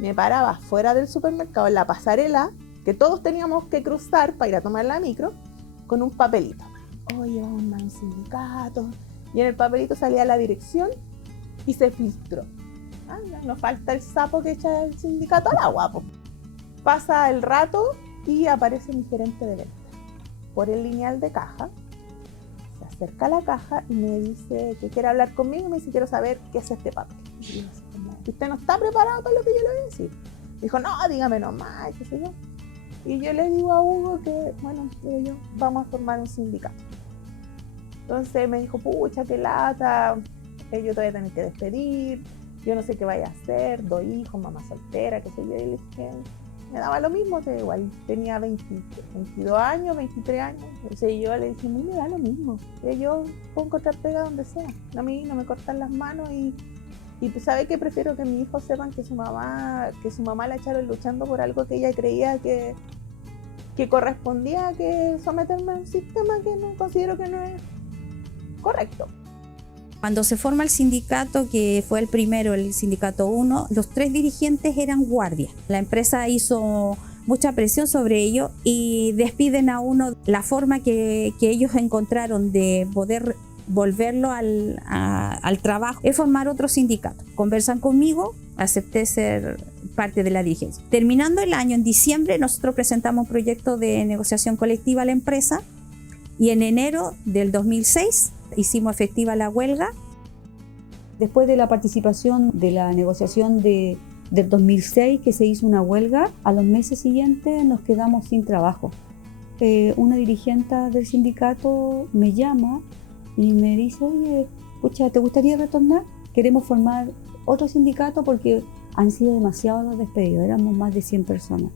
me paraba fuera del supermercado, en la pasarela, que todos teníamos que cruzar para ir a tomar la micro, con un papelito. Oye, vamos a un sindicato. Y en el papelito salía la dirección y se filtró. Ah, ya nos falta el sapo que echa el sindicato al agua. Po. Pasa el rato y aparece mi gerente de ventas por el lineal de caja. Se acerca a la caja y me dice que quiere hablar conmigo y me dice, quiero saber qué es este papel. Y yo así como, ¿usted no está preparado para lo que yo le voy a decir? Dijo, no, dígame nomás, qué sé yo. Y yo le digo a Hugo que, bueno, yo, vamos a formar un sindicato. Entonces me dijo, pucha, qué lata, yo te voy a tener que despedir, yo no sé qué vaya a hacer, 2 hijos, mamá soltera, qué sé yo. Y le dije, me daba lo mismo, que igual tenía 22 años, 23 años. Entonces yo le dije, a mí me da lo mismo, yo puedo encontrar pega donde sea, a mí no me cortan las manos y pues sabe que prefiero que mis hijos sepan que su mamá la echaron luchando por algo que ella creía que correspondía, que someterme a un sistema que no considero que no es correcto. Cuando se forma el sindicato, que fue el primero, el sindicato 1, los 3 dirigentes eran guardias. La empresa hizo mucha presión sobre ellos y despiden a uno. La forma que ellos encontraron de poder volverlo al trabajo es formar otro sindicato. Conversan conmigo, acepté ser parte de la dirigencia. Terminando el año, en diciembre, nosotros presentamos un proyecto de negociación colectiva a la empresa y en enero del 2006 hicimos efectiva la huelga. Después de la participación de la negociación del 2006, que se hizo una huelga, a los meses siguientes nos quedamos sin trabajo. Una dirigente del sindicato me llama y me dice, oye, pucha, ¿te gustaría retornar? Queremos formar otro sindicato porque han sido demasiados los despedidos, éramos más de 100 personas.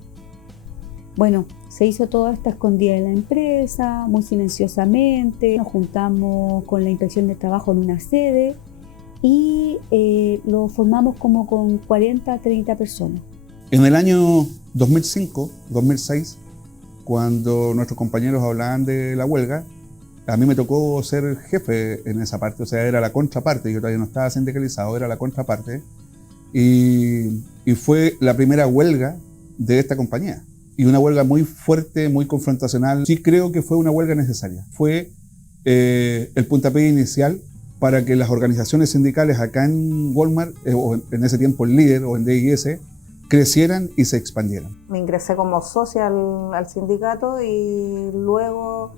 Bueno, se hizo toda esta escondida en la empresa, muy silenciosamente. Nos juntamos con la inspección de trabajo en una sede y lo formamos como con 40, 30 personas. En el año 2005, 2006, cuando nuestros compañeros hablaban de la huelga, a mí me tocó ser jefe en esa parte, o sea, era la contraparte, yo todavía no estaba sindicalizado, era la contraparte, y fue la primera huelga de esta compañía. Y una huelga muy fuerte, muy confrontacional. Sí creo que fue una huelga necesaria. Fue el puntapié inicial para que las organizaciones sindicales acá en Walmart, o en ese tiempo el Líder o en DIS, crecieran y se expandieran. Me ingresé como socia al sindicato y luego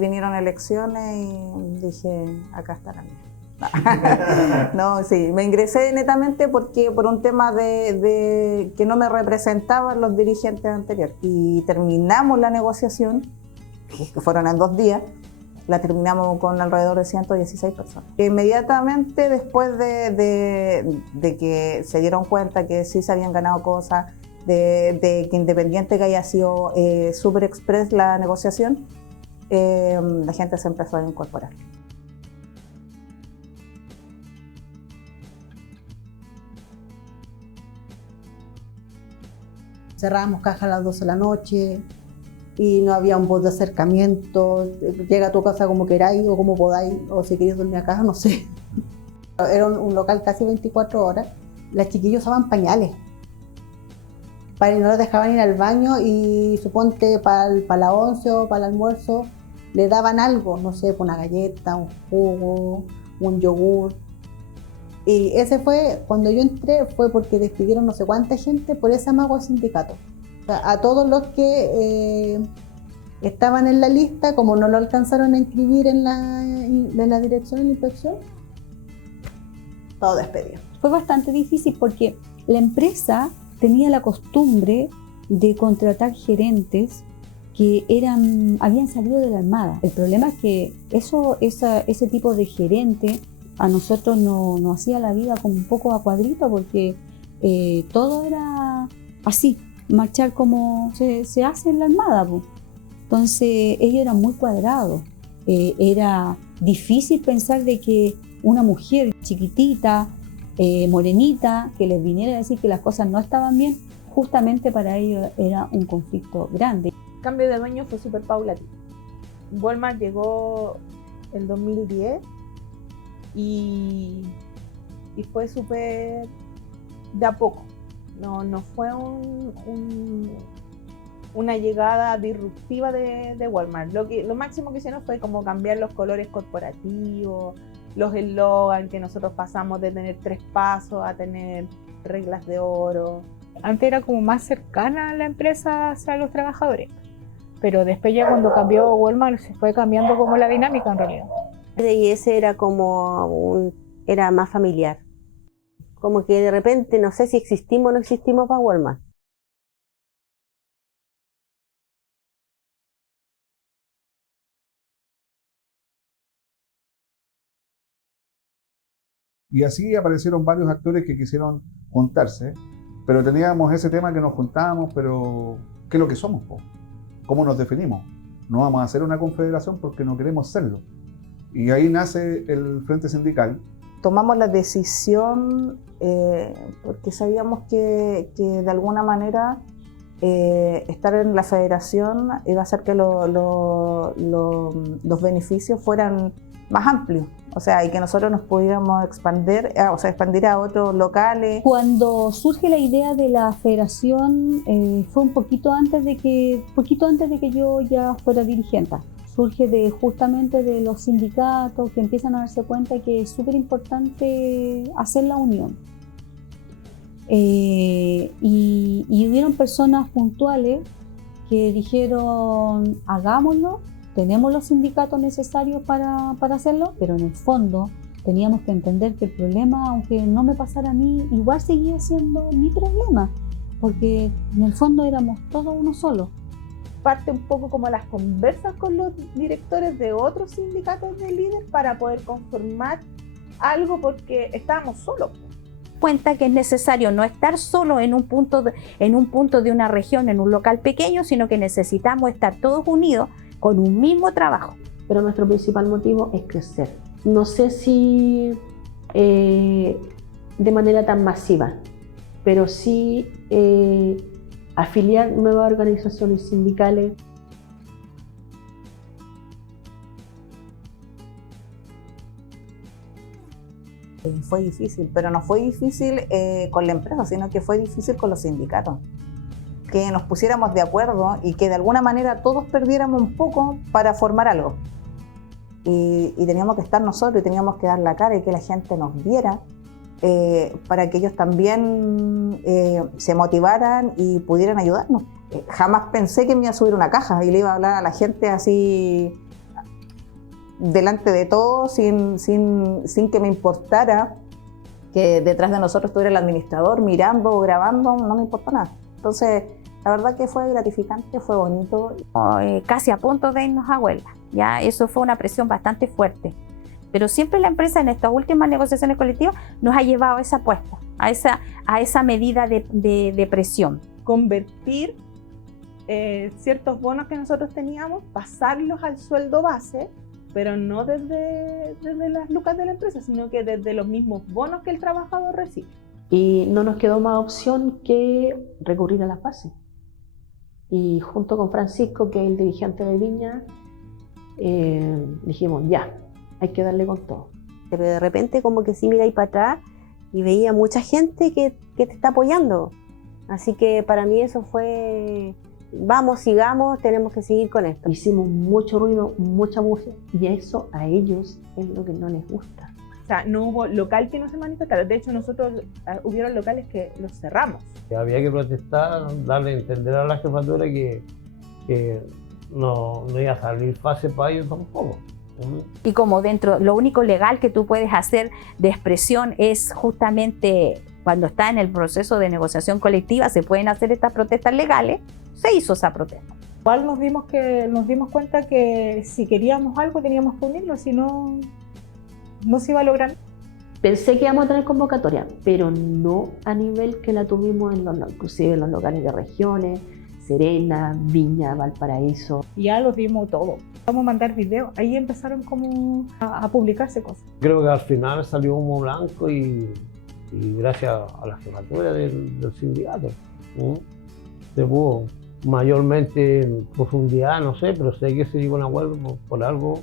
vinieron elecciones y dije, acá está la mía. No, sí, me ingresé netamente porque por un tema de que no me representaban los dirigentes anteriores. Y terminamos la negociación, que fueron en 2 días, la terminamos con alrededor de 116 personas. Inmediatamente después de que se dieron cuenta que sí se habían ganado cosas, de que independiente que haya sido super express la negociación, la gente se empezó a incorporar. Cerrábamos caja a las 12 de la noche y no había un voz de acercamiento. Llega a tu casa como queráis o como podáis, o si queréis dormir acá, no sé. Era un local casi 24 horas. Las chiquillas usaban pañales. Y no las dejaban ir al baño y suponte para la once o para el almuerzo le daban algo, no sé, una galleta, un jugo, un yogur. Y ese fue, cuando yo entré, fue porque despidieron no sé cuánta gente por ese amago al sindicato. O sea, a todos los que estaban en la lista, como no lo alcanzaron a inscribir en la dirección de la inspección, todo despedido. Fue bastante difícil porque la empresa tenía la costumbre de contratar gerentes que habían salido de la Armada. El problema es que ese tipo de gerente a nosotros nos hacía la vida como un poco a cuadrito porque todo era así, marchar como se hace en la Armada. Pues. Entonces ellos eran muy cuadrados. Era difícil pensar de que una mujer chiquitita, morenita, que les viniera a decir que las cosas no estaban bien, justamente para ellos era un conflicto grande. El cambio de dueño fue súper paulatino. Walmart llegó el 2010 y fue súper de a poco. No fue una llegada disruptiva de Walmart. Lo máximo que hicieron fue como cambiar los colores corporativos, los eslogan, que nosotros pasamos de tener 3 pasos a tener reglas de oro. Antes era como más cercana la empresa hacia los trabajadores, pero después ya cuando cambió Walmart se fue cambiando como la dinámica en realidad. Y ese era era más familiar. Como que de repente no sé si existimos o no existimos para Walmart. Y así aparecieron varios actores que quisieron juntarse, pero teníamos ese tema que nos juntábamos, pero ¿qué es lo que somos, po? ¿Cómo nos definimos? No vamos a hacer una confederación porque no queremos serlo. Y ahí nace el Frente Sindical. Tomamos la decisión porque sabíamos que de alguna manera estar en la federación iba a hacer que los beneficios fueran más amplios, o sea, y que nosotros nos pudiéramos expandir a otros locales. Cuando surge la idea de la federación fue un poquito antes de que yo ya fuera dirigente. Surge justamente de los sindicatos que empiezan a darse cuenta que es súper importante hacer la unión. Y hubieron personas puntuales que dijeron, hagámoslo, tenemos los sindicatos necesarios para hacerlo, pero en el fondo teníamos que entender que el problema, aunque no me pasara a mí, igual seguía siendo mi problema, porque en el fondo éramos todos uno solo. Parte un poco como las conversas con los directores de otros sindicatos de líderes para poder conformar algo, porque estábamos solos. Cuenta que es necesario no estar solo en un punto de una región, en un local pequeño, sino que necesitamos estar todos unidos con un mismo trabajo. Pero nuestro principal motivo es crecer. No sé si de manera tan masiva, pero sí afiliar nuevas organizaciones sindicales. Fue difícil, pero no fue difícil con la empresa, sino que fue difícil con los sindicatos. Que nos pusiéramos de acuerdo y que de alguna manera todos perdiéramos un poco para formar algo. Y teníamos que estar nosotros y teníamos que dar la cara y que la gente nos viera para que ellos también se motivaran y pudieran ayudarnos. Jamás pensé que me iba a subir una caja y le iba a hablar a la gente así delante de todos sin que me importara que detrás de nosotros estuviera el administrador mirando o grabando, no me importó nada. Entonces, la verdad que fue gratificante, fue bonito. Casi a punto de irnos a huelga. Ya eso fue una presión bastante fuerte. Pero siempre la empresa en estas últimas negociaciones colectivas nos ha llevado a esa apuesta, a esa medida de presión. Convertir ciertos bonos que nosotros teníamos, pasarlos al sueldo base, pero no desde las lucas de la empresa, sino que desde los mismos bonos que el trabajador recibe. Y no nos quedó más opción que recurrir a las bases. Y junto con Francisco, que es el dirigente de Viña, dijimos, ya, hay que darle con todo. Pero de repente como que sí mira ahí para atrás y veía mucha gente que te está apoyando. Así que para mí eso fue, vamos, sigamos, tenemos que seguir con esto. Hicimos mucho ruido, mucha bulla, y eso a ellos es lo que no les gusta. O sea, no hubo local que no se manifestara. De hecho, nosotros hubieron locales que los cerramos. Había que protestar, darle a entender a la jefatura que no iba a salir fácil para ellos tampoco. Y como dentro, lo único legal que tú puedes hacer de expresión es justamente cuando está en el proceso de negociación colectiva, se pueden hacer estas protestas legales, se hizo esa protesta. Igual nos dimos cuenta que si queríamos algo teníamos que unirlo, si no, no se iba a lograr. Pensé que íbamos a tener convocatoria, pero no a nivel que la tuvimos inclusive en los locales de regiones, Serena, Viña, Valparaíso. Y ya los dimos todo. Vamos a mandar videos. Ahí empezaron como a publicarse cosas. Creo que al final salió humo blanco y gracias a la jefatura del sindicato. Se pudo mayormente en profundidad, no sé, pero sé que se llegó a una huelga por algo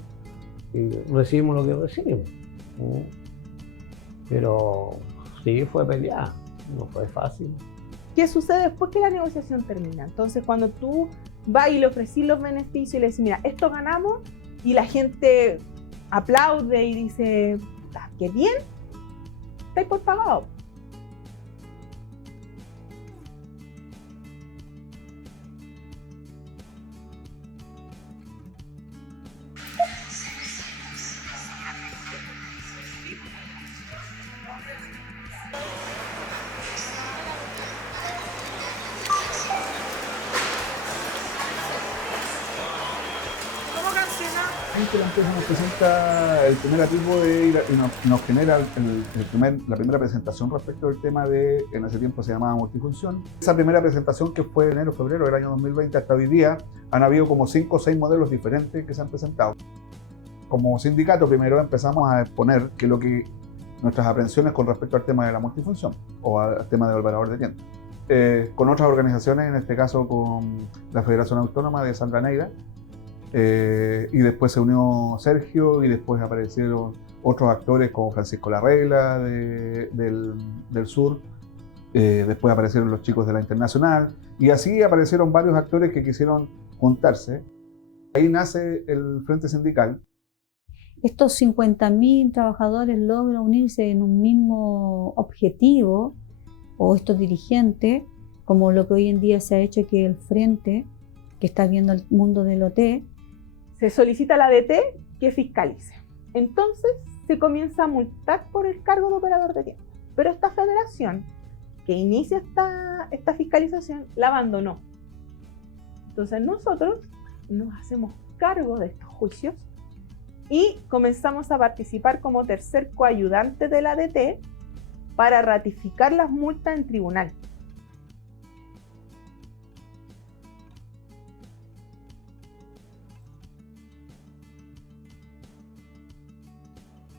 y recibimos lo que recibimos. Pero sí fue pelear, no fue fácil. ¿qué sucede después que la negociación termina? Entonces, cuando tú vas y le ofrecís los beneficios y le decís, mira, esto ganamos, y la gente aplaude y dice, ah, qué bien, estáis por pagado. La empresa nos presenta el primer atisbo y nos genera la primera presentación respecto del tema de, en ese tiempo se llamaba multifunción. Esa primera presentación, que fue enero, febrero del año 2020 hasta hoy día, han habido como 5 o 6 modelos diferentes que se han presentado. Como sindicato primero empezamos a exponer nuestras aprensiones con respecto al tema de la multifunción o al tema del operador de tienda. Con otras organizaciones, en este caso con la Federación Autónoma de Sandra Neira, y después se unió Sergio y después aparecieron otros actores como Francisco Larregla del Sur, después aparecieron los chicos de la Internacional y así aparecieron varios actores que quisieron juntarse. Ahí nace el Frente Sindical. Estos 50.000 trabajadores logran unirse en un mismo objetivo, o estos dirigentes, como lo que hoy en día se ha hecho, que el Frente, que está viendo el mundo del OT, se solicita a la ADT que fiscalice. Entonces se comienza a multar por el cargo de operador de tienda. Pero esta federación que inicia esta fiscalización la abandonó. Entonces nosotros nos hacemos cargo de estos juicios y comenzamos a participar como tercer coayudante de la ADT para ratificar las multas en tribunal.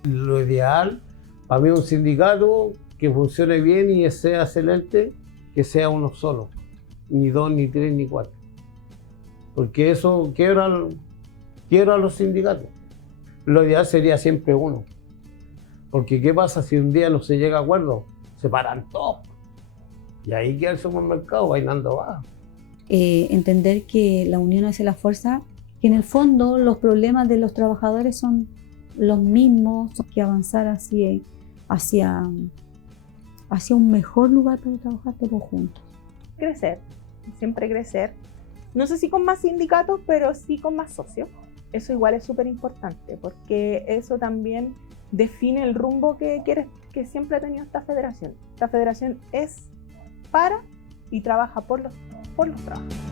Lo ideal para mí es un sindicato que funcione bien y sea excelente, que sea uno solo, ni 2, ni 3, ni 4. Porque eso quiebra a los sindicatos. Lo ideal sería siempre uno. Porque ¿qué pasa si un día no se llega a acuerdo? Se paran todos. Y ahí queda el supermercado bailando bajo. Entender que la unión hace la fuerza, que en el fondo los problemas de los trabajadores son los mismos, que avanzar hacia un mejor lugar para trabajar todos juntos. Crecer, siempre crecer. No sé si con más sindicatos, pero sí con más socios. Eso igual es súper importante, porque eso también define el rumbo que siempre ha tenido esta federación. Esta federación es para y trabaja por los trabajadores.